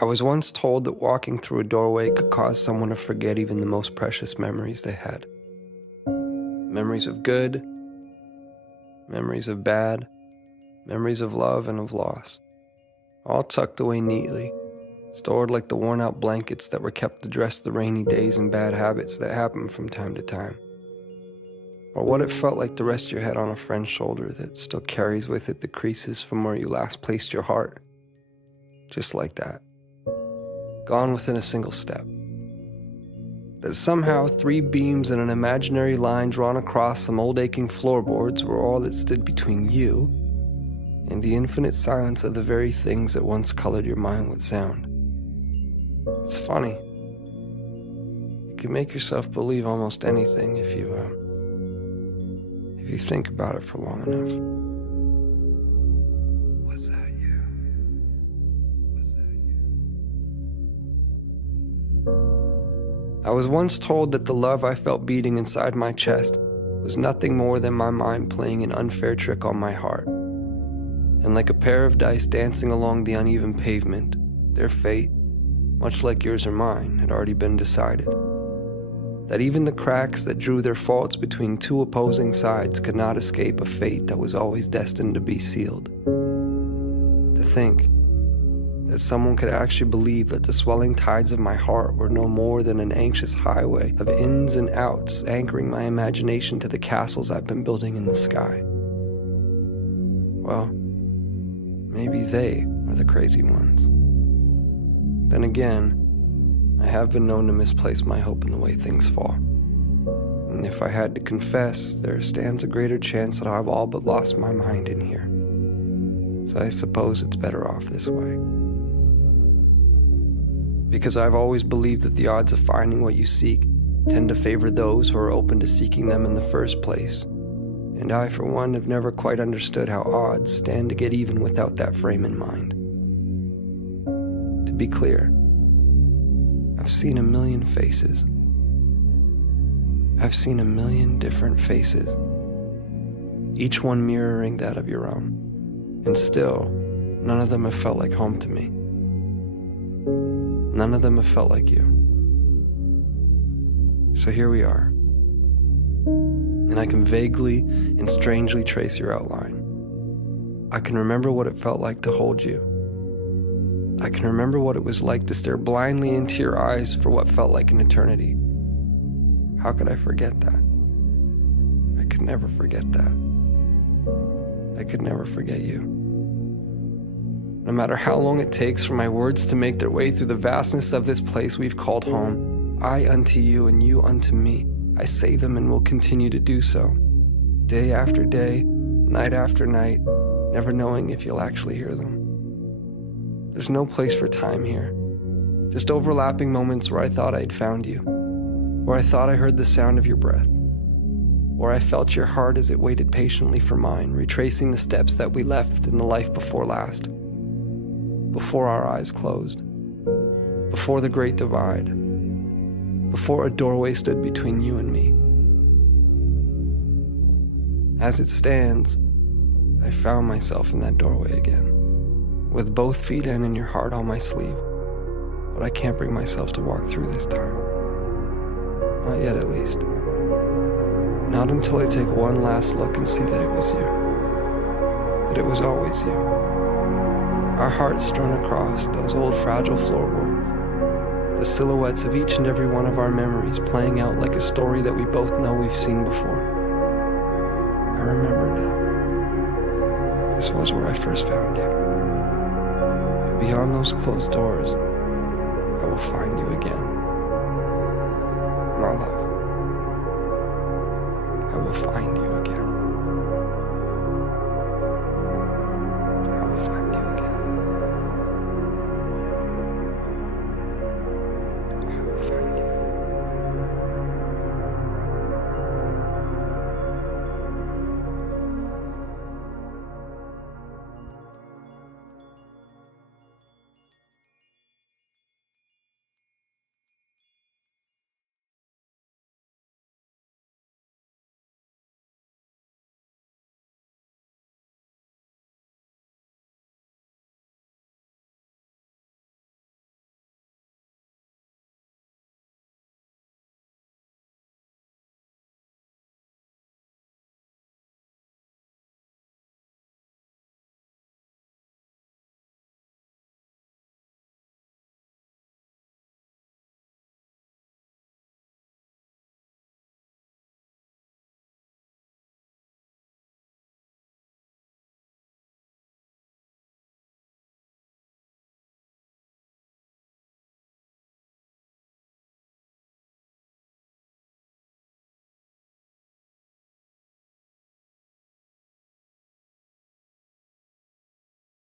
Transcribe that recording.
I was once told that walking through a doorway could cause someone to forget even the most precious memories they had. Memories of good, memories of bad, memories of love and of loss, all tucked away neatly, stored like the worn-out blankets that were kept to dress the rainy days and bad habits that happen from time to time. Or what it felt like to rest your head on a friend's shoulder that still carries with it the creases from where you last placed your heart. Just like that. Gone within a single step. That somehow 3 beams and an imaginary line drawn across some old aching floorboards were all that stood between you and the infinite silence of the very things that once colored your mind with sound. It's funny. You can make yourself believe almost anything if you think about it for long enough. Was that you? Was that you? I was once told that the love I felt beating inside my chest was nothing more than my mind playing an unfair trick on my heart. And like a pair of dice dancing along the uneven pavement, their fate, much like yours or mine, had already been decided. That even the cracks that drew their faults between 2 opposing sides could not escape a fate that was always destined to be sealed. To think that someone could actually believe that the swelling tides of my heart were no more than an anxious highway of ins and outs anchoring my imagination to the castles I've been building in the sky. Well, maybe they are the crazy ones. Then again, I have been known to misplace my hope in the way things fall. And if I had to confess, there stands a greater chance that I've all but lost my mind in here. So I suppose it's better off this way. Because I've always believed that the odds of finding what you seek tend to favor those who are open to seeking them in the first place. And I, for one, have never quite understood how odds stand to get even without that frame in mind. To be clear, I've seen a million faces. I've seen a million different faces, each one mirroring that of your own. And still, none of them have felt like home to me. None of them have felt like you. So here we are. And I can vaguely and strangely trace your outline. I can remember what it felt like to hold you. I can remember what it was like to stare blindly into your eyes for what felt like an eternity. How could I forget that? I could never forget that. I could never forget you. No matter how long it takes for my words to make their way through the vastness of this place we've called home, I unto you and you unto me, I say them and will continue to do so. Day after day, night after night, never knowing if you'll actually hear them. There's no place for time here. Just overlapping moments where I thought I'd found you, where I thought I heard the sound of your breath, where I felt your heart as it waited patiently for mine, retracing the steps that we left in the life before last, before our eyes closed, before the great divide, before a doorway stood between you and me. As it stands, I found myself in that doorway again, with both feet in and your heart on my sleeve. But I can't bring myself to walk through this time. Not yet, at least. Not until I take one last look and see that it was you. That it was always you. Our hearts strewn across those old fragile floorboards. The silhouettes of each and every one of our memories playing out like a story that we both know we've seen before. I remember now. This was where I first found you. Beyond those closed doors, I will find you again. My love, I will find you again.